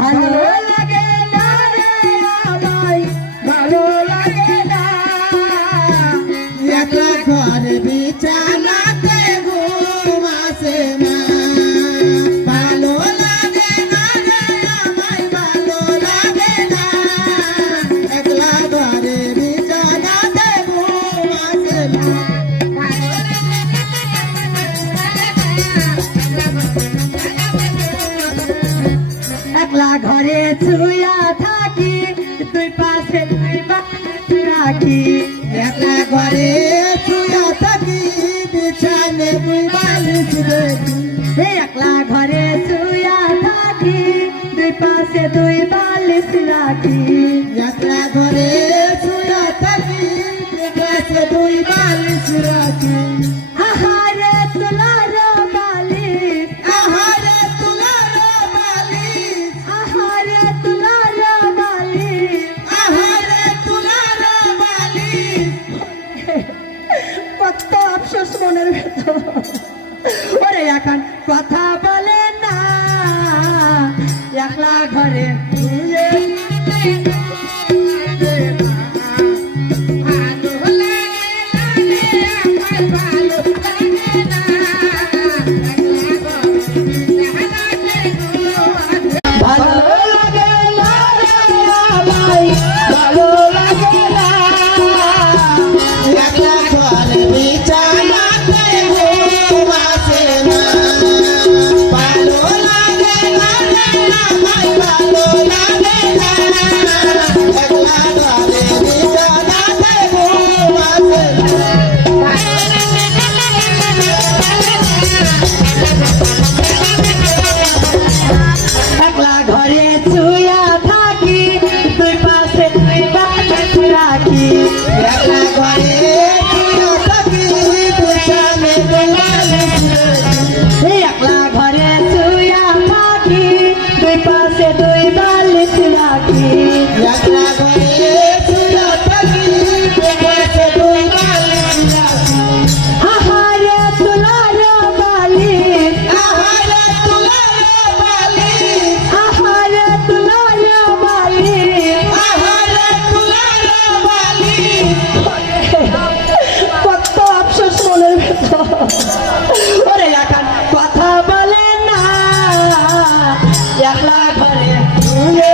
ভালো লাগে না রে আমায় ভালো লাগে না একলা ঘরে বিছানাতে ঘুম আসে না ভালো লাগে না রে আমায় ভালো লাগে না একলা ঘরে বিছানাতে ঘুম আসে না একলা ঘরে শুয়া থাকি তুই পাশে তুই বালিশ রাখি একলা ঘরে শুয়া থাকি বিছানে তুই বালিশ দেখি একলা ঘরে শুয়া থাকি দুই পাশে দুই বালিশ রাখি একলা ঘরে শুয়া থাকি বিছানে দুই বালিশ রাখি আহারে তুলার বালিশ আহারে তুলার বালিশ আহারে তুলার বালিশ আহারে তুলার বালিশ কত আফসোস মনের ভেতর ওরে এখন কথা বলে না একলা ঘরে শুয়ে ভালো লাগে না রে আমায় ভালো লাগে না একলা ঘরে বিছানাতে ঘুম আসে না ভালো লাগে না রে আমায় ভালো লাগে না একলা ঘরে বিছানাতে ঘুম আসে একলা ঘরে শুয়া থাকি দুই পাশে দুই বালিশ রাখি একলা ঘরে শুয়ে থাকি বিছানে দুই বালিশ রাখি একলা ঘরে শুয়া থাকি দুই পাশে দুই বালিশ রাখি একলা ঘরে শুয়ে থাকি বিছানে দুই বালিশ রাখি আহারে তুলার বালিশ আহারে তুলার বালিশ আহারে তুলার বালিশ আহারে তুলার বালিশ কত আফসোস মনের ভেতর ওরে এখন কথা বলে না একলা ঘরে শুয়ে